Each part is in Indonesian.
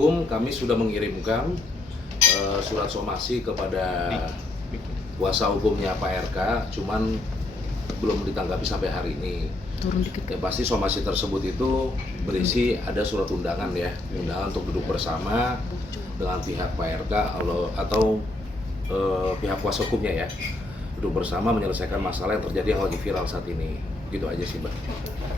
hukum kami sudah mengirimkan surat somasi kepada kuasa hukumnya Pak RK, cuman belum ditanggapi sampai hari ini. Turun dikit. Ya pasti somasi tersebut itu berisi ada surat undangan ya, undangan untuk duduk bersama dengan pihak Pak RK atau pihak kuasa hukumnya ya, duduk bersama menyelesaikan masalah yang terjadi yang lagi viral saat ini. Gitu aja sih, Mbak.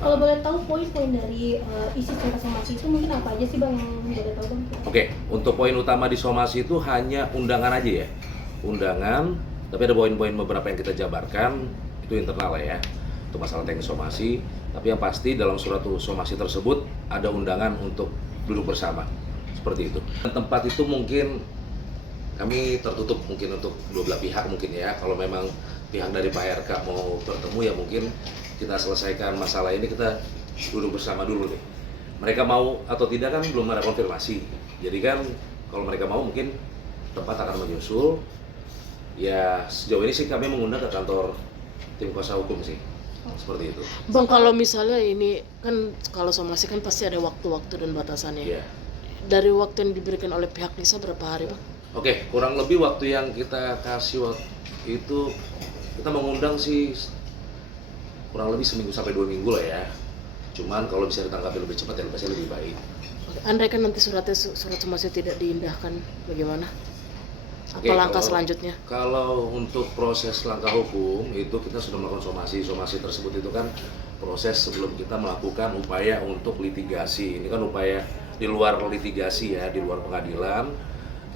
Kalau boleh tahu poin-poin dari isi surat somasi itu mungkin apa aja sih Bang yang boleh tahu Bang? Oke, untuk poin utama di somasi itu hanya undangan aja ya, undangan. Tapi ada poin-poin beberapa yang kita jabarkan itu internal ya, untuk masalah teknis somasi. Tapi yang pasti dalam surat somasi tersebut ada undangan untuk duduk bersama, seperti itu. Dan tempat itu mungkin kami tertutup mungkin untuk dua belah pihak mungkin ya. Kalau memang pihak dari Pak RK mau bertemu ya mungkin kita selesaikan masalah ini, kita duduk bersama dulu nih. Mereka mau atau tidak kan belum ada konfirmasi. Jadi kan kalau mereka mau mungkin tempat akan menyusul. Ya sejauh ini sih kami mengundang ke kantor tim kuasa hukum sih. Seperti itu. Bang, kalau misalnya ini kan kalau somasi kan pasti ada waktu-waktu dan batasannya. Iya. Dari waktu yang diberikan oleh pihak Lisa berapa hari, Bang? Oke, kurang lebih waktu yang kita kasih waktu itu kita mengundang sih kurang lebih seminggu sampai 2 minggu lah ya. Cuman kalau bisa ditanggapi lebih cepat ya pasti lebih baik. Andai kan nanti surat somasi tidak diindahkan, bagaimana? Apa Oke, langkah kalau- selanjutnya? Kalau untuk proses langkah hukum itu kita sudah melakukan somasi tersebut itu kan proses sebelum kita melakukan upaya untuk litigasi. Ini kan upaya di luar litigasi ya, di luar pengadilan.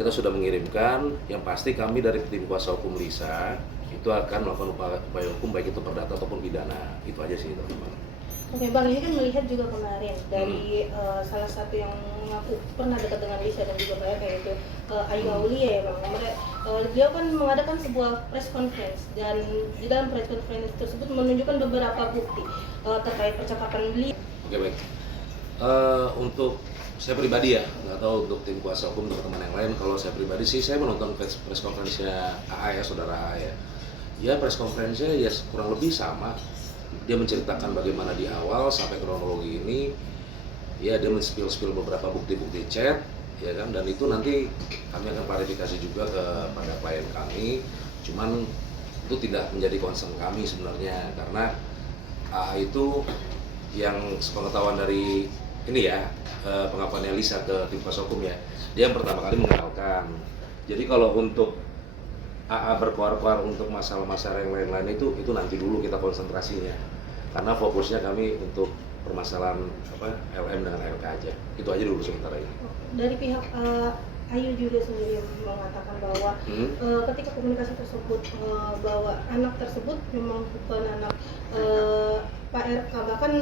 Kita sudah mengirimkan, yang pasti kami dari tim kuasa hukum Lisa itu akan melakukan upaya hukum baik itu perdata ataupun pidana. Itu aja sih teman-teman. Oke Bang, ini kan melihat juga kemarin dari salah satu yang mengaku pernah dekat dengan Lisa dan juga Pak RK yaitu Ayu Aulia ya Bang. Beliau kan mengadakan sebuah press conference dan di dalam press conference tersebut menunjukkan beberapa bukti terkait percakapan beliau. Oke baik. Untuk saya pribadi ya, nggak tahu untuk tim kuasa hukum teman-teman yang lain. Kalau saya pribadi sih saya menonton press conference-nya AA ya, saudara AA ya. Ya press conference-nya ya kurang lebih sama. Dia menceritakan bagaimana di awal sampai kronologi ini. Ya dia men-spill beberapa bukti-bukti chat, ya kan. Dan itu nanti kami akan klarifikasi juga kepada klien kami. Cuman itu tidak menjadi concern kami sebenarnya karena AA itu yang sepengetahuan dari ini ya, pengakuannya Lisa ke tim kuasa hukum ya, dia yang pertama kali mengenalkan. Jadi kalau untuk AA berkoar-koar untuk masalah-masalah yang lain-lain itu nanti dulu kita konsentrasinya, karena fokusnya kami untuk permasalahan LM dengan RK aja. Itu aja dulu sementara ini. Dari pihak Ayu juga sendiri mengatakan bahwa ketika komunikasi tersebut bahwa anak tersebut memang bukan anak Pak RK, bahkan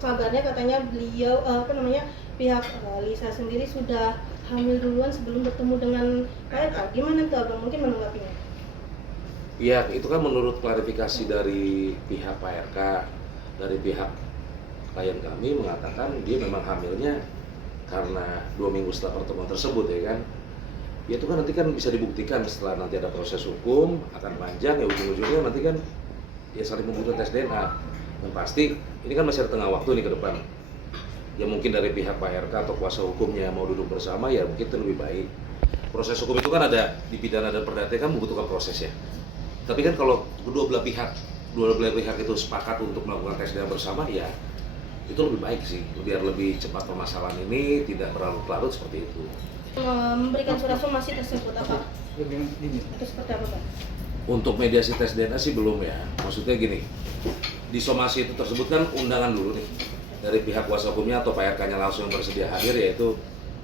kabarnya katanya beliau pihak Lisa sendiri sudah hamil duluan sebelum bertemu dengan Pak RK. Gimana tuh Abang mungkin menanggapinya? Iya, itu kan menurut klarifikasi dari pihak Pak RK, dari pihak klien kami mengatakan dia memang hamilnya karena 2 minggu setelah pertemuan tersebut ya kan. Ya itu kan nanti kan bisa dibuktikan setelah nanti ada proses hukum, akan panjang ya ujung-ujungnya nanti kan ya saling membutuhkan tes DNA. Yang pasti ini kan masih ada tengah waktu nih ke depan. Ya mungkin dari pihak Pak RK atau kuasa hukumnya mau duduk bersama ya mungkin itu lebih baik. Proses hukum itu kan ada di pidana dan perdata kan membutuhkan proses ya. Tapi kan kalau dua belah pihak itu sepakat untuk melakukan tes DNA bersama ya itu lebih baik sih, biar lebih cepat permasalahan ini tidak berlarut-larut seperti itu. Memberikan surat somasi tersebut apa? Itu seperti apa Pak? Untuk mediasi tes DNA sih belum ya. Maksudnya gini, di somasi itu tersebut kan undangan dulu nih dari pihak kuasa hukumnya atau Pak RK-nya langsung bersedia hadir, yaitu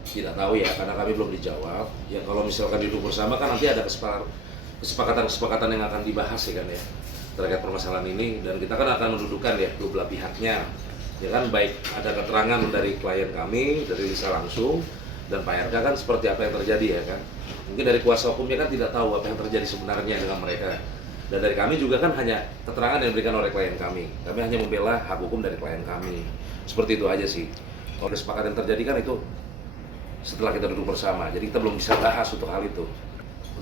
tidak tahu ya karena kami belum dijawab. Ya kalau misalkan duduk bersama kan nanti ada kesepakatan yang akan dibahas ya kan ya terkait permasalahan ini, dan kita kan akan mendudukan ya dua belah pihaknya ya kan, baik ada keterangan dari klien kami, dari Lisa langsung, dan Pak RK kan seperti apa yang terjadi ya kan. Mungkin dari kuasa hukumnya kan tidak tahu apa yang terjadi sebenarnya dengan mereka, dan dari kami juga kan hanya keterangan yang diberikan oleh klien kami hanya membela hak hukum dari klien kami, seperti itu aja sih. Kalau kesepakatan yang terjadi kan itu setelah kita duduk bersama, jadi kita belum bisa bahas untuk hal itu.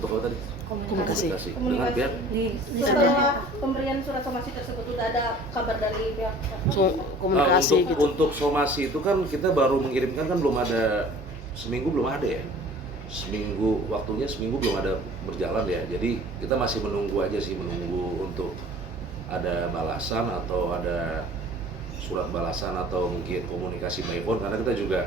Untuk apa tadi? Komunikasi. Dengan pihak Setelah pemberian surat somasi tersebut sudah ada kabar dari pihak Komunikasi untuk, gitu. Untuk somasi itu kan kita baru mengirimkan, kan belum ada seminggu belum ada ya. Seminggu belum ada berjalan ya. Jadi kita masih menunggu aja sih, menunggu untuk ada balasan atau ada surat balasan atau mungkin komunikasi by phone, karena kita juga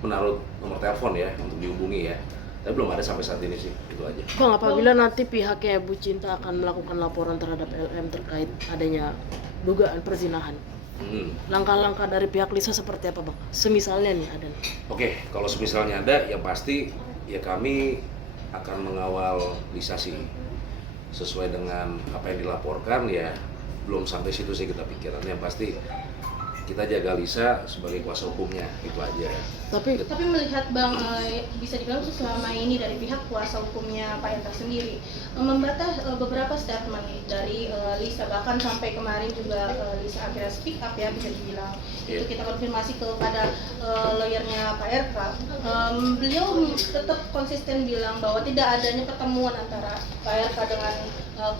menaruh nomor telepon ya untuk dihubungi ya. Tapi belum ada sampai saat ini sih, itu aja. Bang, apabila nanti pihaknya Bu Cinta akan melakukan laporan terhadap LM terkait adanya dugaan perzinahan, langkah-langkah dari pihak Lisa seperti apa Bang? Semisalnya nih ada. Oke, kalau semisalnya ada, yang pasti ya kami akan mengawal Lisa sih sesuai dengan apa yang dilaporkan ya. Belum sampai situ sih kita pikiran. Yang pasti kita jaga Lisa sebagai kuasa hukumnya, itu aja. Tapi melihat Bang, bisa dibilang selama ini dari pihak kuasa hukumnya Pak Hendra sendiri membantah beberapa statement dari Lisa, bahkan sampai kemarin juga Lisa akhirnya speak up ya, bisa dibilang. Itu kita konfirmasi kepada lawyernya Pak RK. Beliau tetap konsisten bilang bahwa tidak adanya pertemuan antara Pak RK dengan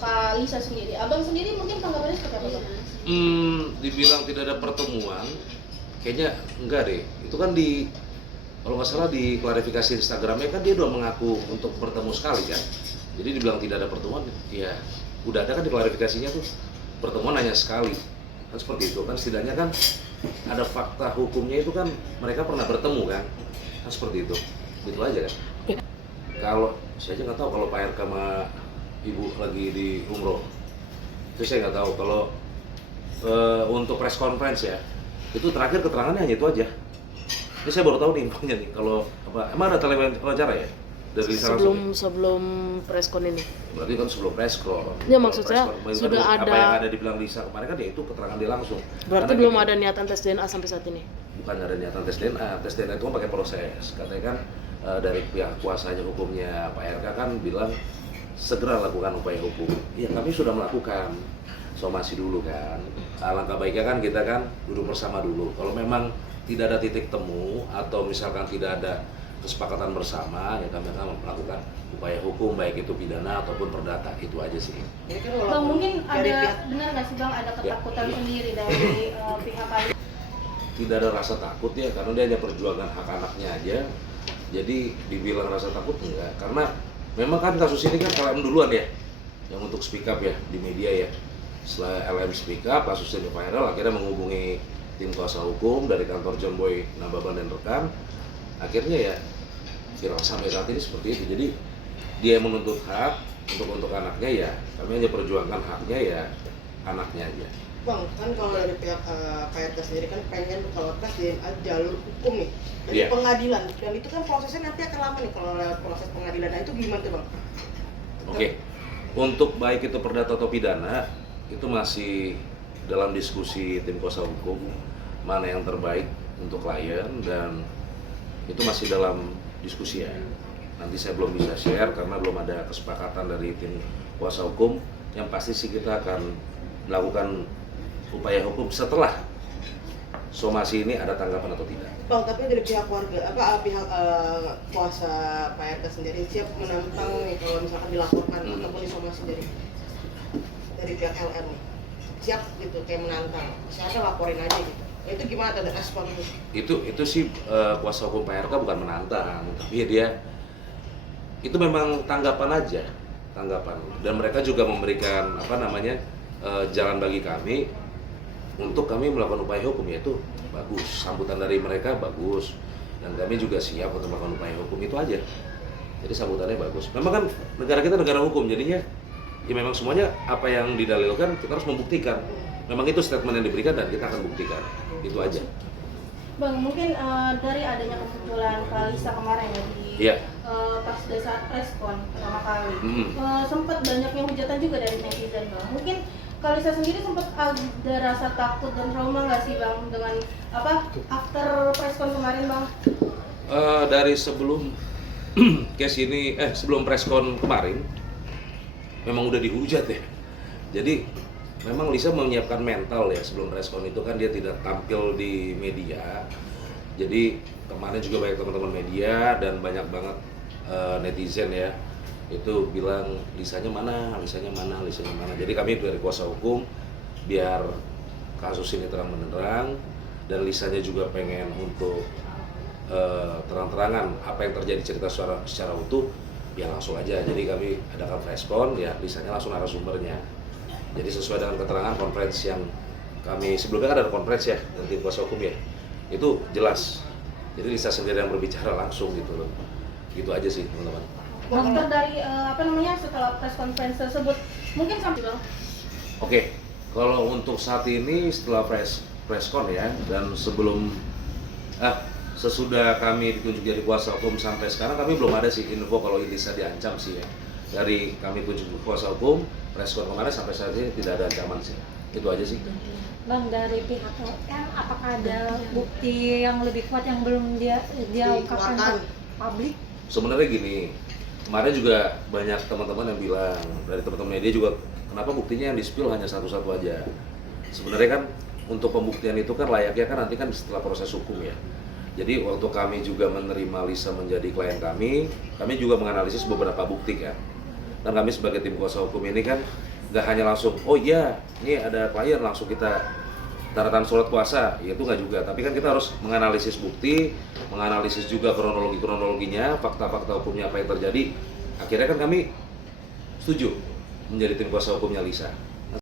Kak Lisa sendiri. Abang sendiri mungkin tanggapannya seperti apa Bang? Dibilang tidak ada pertemuan, kayaknya enggak deh. Itu kan kalau nggak salah di klarifikasi Instagramnya kan dia udah mengaku untuk bertemu sekali kan. Jadi dibilang tidak ada pertemuan, ya udah ada kan di klarifikasinya tuh, pertemuan hanya sekali. Kan seperti itu kan, setidaknya kan ada fakta hukumnya itu kan mereka pernah bertemu kan seperti itu. Gitu aja kan. Kalau saya aja nggak tahu kalau Pak RK sama Ibu lagi di umroh, itu saya nggak tahu. Kalau untuk press conference ya, itu terakhir keterangannya hanya itu aja. Ini saya baru tahu nih infonya nih. Kalau apa, emang ada wawancara ya dari Lisa sebelum press con ini? Berarti kan sebelum press con. Ya maksud saya sudah kan, ada. Apa yang ada dibilang Lisa kemarin kan ya itu keterangan dia langsung. Berarti belum ada niatan tes DNA sampai saat ini? Bukan ada niatan tes DNA. Tes DNA itu kan pakai proses. Katanya kan dari pihak kuasanya hukumnya Pak RK kan bilang segera lakukan upaya hukum. Ya kami sudah melakukan somasi dulu kan. Alangkah baiknya kan kita kan duduk bersama dulu. Kalau memang tidak ada titik temu atau misalkan tidak ada kesepakatan bersama, ya kami akan melakukan upaya hukum baik itu pidana ataupun perdata, itu aja sih. Bang, mungkin ada benar nggak sih Bang ada ketakutan sendiri dari pihak kami? Tidak ada rasa takut ya, karena dia hanya perjuangan hak anaknya aja. Jadi dibilang rasa takut enggak, karena memang kan kasus ini kan LM duluan ya yang untuk speak up ya di media ya. Setelah LM speak up, kasus ini viral, akhirnya menghubungi tim kuasa hukum dari kantor John Boy Nababan dan rekan. Akhirnya ya viral sampai saat ini seperti itu. Jadi dia menuntut hak untuk anaknya ya, kami hanya perjuangkan haknya ya anaknya aja. Bang, kan kalau dari pihak Pak RK sendiri kan pengen kalau tes DNA jalur hukum nih dari pengadilan, dan itu kan prosesnya nanti akan lama nih kalau lewat proses pengadilan. Nah itu gimana tuh Bang? Oke, untuk baik itu perdata atau pidana itu masih dalam diskusi tim kuasa hukum mana yang terbaik untuk klien, dan itu masih dalam diskusi ya. Nanti saya belum bisa share karena belum ada kesepakatan dari tim kuasa hukum. Yang pasti sih kita akan melakukan upaya hukum setelah somasi ini ada tanggapan atau tidak. Bang, tapi dari pihak warga, pihak kuasa Pak RK sendiri siap menantang nih kalau misalkan dilaporkan ataupun disomasi dari pihak LM nih, siap gitu kayak menantang, misalnya laporin aja gitu. Nah, itu gimana ada respon Itu sih kuasa hukum Pak RK bukan menantang, tapi dia itu memang tanggapan aja, tanggapan. Dan mereka juga memberikan jalan bagi kami untuk kami melakukan upaya hukum, yaitu bagus, sambutan dari mereka bagus, dan kami juga siap untuk melakukan upaya hukum, itu aja. Jadi sambutannya bagus. Memang kan negara kita negara hukum, jadinya ya memang semuanya apa yang didalilkan kita harus membuktikan. Memang itu statement yang diberikan dan kita akan buktikan, itu aja. Bang, mungkin dari adanya kemunculan Kak Lisa kemarin ya di pas saat press con pertama kali, sempat banyak yang hujatan juga dari netizen Bang. Mungkin Kak Lisa sendiri sempat ada rasa takut dan trauma nggak sih Bang dengan after press con kemarin Bang? Dari sebelum case ini, sebelum press con kemarin, memang udah dihujat ya. Jadi memang Lisa menyiapkan mental ya sebelum press con itu kan dia tidak tampil di media. Jadi kemarin juga banyak teman-teman media dan banyak banget netizen ya itu bilang Lisanya mana. Jadi kami dari kuasa hukum biar kasus ini terang benderang, dan Lisanya juga pengen untuk terang-terangan apa yang terjadi cerita secara utuh, ya langsung aja. Jadi kami adakan preskon, ya Lisanya langsung narasumbernya. Jadi sesuai dengan keterangan konferensi yang kami sebelumnya kan ada konferensi ya dengan tim kuasa hukum ya, itu jelas. Jadi Lisa sendiri yang berbicara langsung gitu loh. Gitu aja sih teman-teman. Dokter dari setelah press conference tersebut mungkin sampai Oke, kalau untuk saat ini setelah preskon ya, dan sesudah kami ditunjuk jadi kuasa hukum sampai sekarang kami belum ada sih info kalau Lisa diancam sih ya. Dari kami tunjuk kuasa hukum, preskon kemarin sampai saat ini tidak ada ancaman sih. Itu aja sih. Bang, dari pihak LM apakah ada bukti yang lebih kuat yang belum dia ungkapkan ke publik? Sebenarnya gini, kemarin juga banyak teman-teman yang bilang, dari teman-teman media juga, kenapa buktinya yang di-spill hanya satu-satu aja. Sebenarnya kan untuk pembuktian itu kan layaknya kan nanti kan setelah proses hukum ya. Jadi waktu kami juga menerima Lisa menjadi klien kami juga menganalisis beberapa bukti kan. Dan kami sebagai tim kuasa hukum ini kan nggak hanya langsung, oh iya ini ada klien langsung kita tanda tangan surat kuasa, ya itu nggak juga. Tapi kan kita harus menganalisis bukti, menganalisis juga kronologinya, fakta-fakta hukumnya apa yang terjadi. Akhirnya kan kami setuju menjadi tim kuasa hukumnya Lisa.